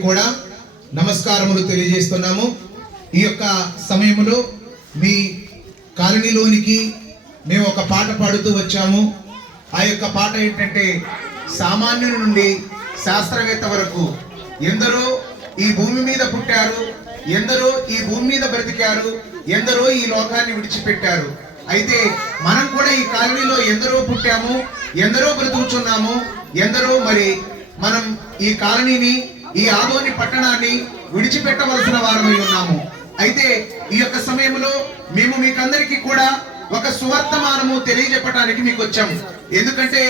కూడా నమస్కారములు తెలియజేస్తున్నాము. ఈ యొక్క సమయంలో మీ కాలనీలోనికి మేము ఒక పాట పాడుతూ వచ్చాము. ఆ యొక్క పాట ఏంటంటే, సామాన్యుల నుండి శాస్త్రవేత్త వరకు ఎందరో ఈ భూమి మీద పుట్టారు, ఎందరో ఈ భూమి మీద బ్రతికారు, ఎందరో ఈ లోకాన్ని విడిచిపెట్టారు. అయితే మనం కూడా ఈ కాలనీలో ఎందరో పుట్టాము, ఎందరో బ్రతుకుతున్నాము, ఎందరో మరి మనం ఈ కాలనీని, ఈ ఆదోని పట్టణాన్ని విడిచిపెట్టవలసిన వారమై ఉన్నాము. అయితే ఈ యొక్క సమయంలో మేము మీకందరికీ కూడా ఒక సువర్తమానము తెలియజెప్పడానికి మీకు వచ్చాము. ఎందుకంటే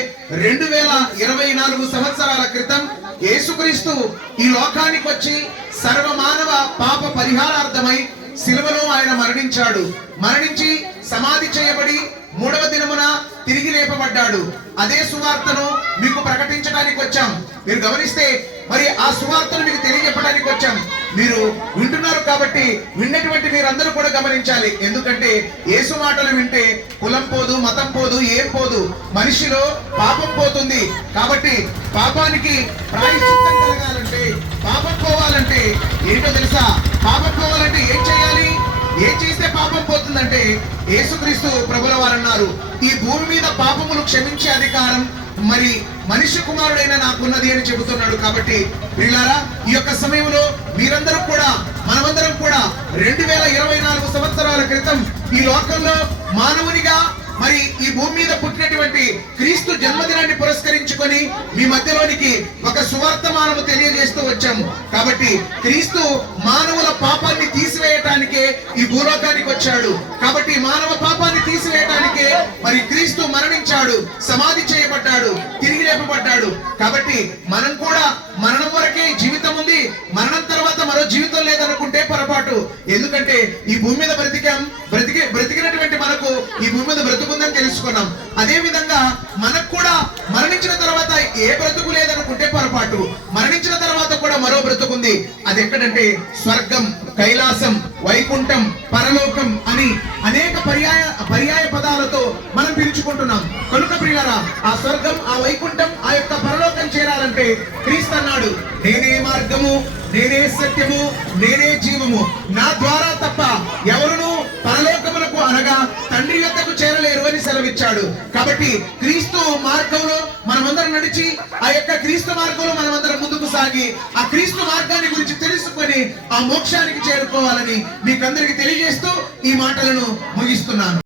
2024 సంవత్సరాల క్రితం యేసుక్రీస్తు ఈ లోకానికి వచ్చి సర్వమానవ పాప పరిహారార్థమై శిలువలో ఆయన మరణించి సమాధి చేయబడి 3వ దినమున తిరిగి లేపబడ్డాడు. అదే సువార్తను మీకు ప్రకటించడానికి వచ్చాం. మీరు గమనిస్తే మరి ఆ సువార్తను మీకు తెలియజెప్పడానికి వచ్చాం. మీరు వింటున్నారు కాబట్టి విన్నటువంటి మీరందరూ కూడా గమనించాలి. ఎందుకంటే యేసు మాటలు వింటే కులం పోదు, మతం పోదు, ఏం పోదు, మనిషిలో పాపం పోతుంది. కాబట్టి పాపానికి ప్రాయశ్చిత్తం కలగాలంటే, పాపం పోవాలంటే ఏంటో తెలుసా? పాపం పోవాలంటే ఏం చేయాలి? ఏం చేస్తే పాపం పోతుందంటే, యేసుక్రీస్తు ప్రభుల వారు అన్నారు, ఈ భూమి మీద పాపములు క్షమించే అధికారం మరి మనిషి కుమారుడైన నాకున్నది అని చెబుతున్నాడు. కాబట్టి వీళ్ళారా, ఈ యొక్క సమయంలో మీరందరూ కూడా, మనమందరం కూడా 2024 సంవత్సరాల క్రితం ఈ లోకంలో మానవునిగా మరి ఈ భూమి మీద పుట్టినటువంటి క్రీస్తు జన్మదినాన్ని పురస్కరించుకొని మీ మధ్యలోనికి ఒక సువార్తమానము తెలియజేస్తూ వచ్చాము. కాబట్టి క్రీస్తు మానవుల పాపాన్ని తీసివేయటానికే ఈ భూలోకానికి వచ్చాడు. కాబట్టి మానవ పాపాన్ని తీసివేయటానికే మరి క్రీస్తు మరణించాడు, సమాధి చేయబడ్డాడు, తిరిగి లేపబడ్డాడు. కాబట్టి మనం కూడా మరణం వరకే జీవితం ఉంది, మరణం తర్వాత మరో జీవితం లేదనుకుంటే పొరపాటు. ఎందుకంటే ఈ భూమి మీద బ్రతికినటువంటి మనకు ఈ భూమి మీద బ్రతుకుందని తెలుసుకున్నాం. అదే విధంగా మనకు కూడా మరణించిన తర్వాత ఏ బ్రతుకు లేదనుకుంటే పొరపాటు. మరణించిన తర్వాత కూడా మరో బ్రతుకుంది. అది ఎక్కడంటే స్వర్గం, కైలాసం, వైకుంఠం, పరలోకం అని అనేక పర్యాయ పదాలతో మనం పిలుచుకుంటున్నాం. కనుక ప్రియులారా, ఆ స్వర్గం, ఆ వైకుంఠం, ఆ యొక్క పరలోకం చేరాలంటే క్రీస్తు అన్నాడు, నేనే మార్గము, నేనే సత్యము, నేనే జీవము, నా ద్వారా తప్ప ఎవరును పరలోకములకు అనగా తండ్రి యొద్దకు చేరలేరు అని సెలవిచ్చాడు. కాబట్టి క్రీస్తు మార్గంలో మనమందరం నడిచి, ఆ యొక్క క్రీస్తు మార్గంలో మనమందరం ముందుకు సాగి ఆ క్రీస్తు మార్గాన్ని గురించి తెలుసుకొని ఆ మోక్షానికి చేరుకోవాలని మీకందరికి తెలియజేస్తూ ఈ మాటలను ముగిస్తున్నాను.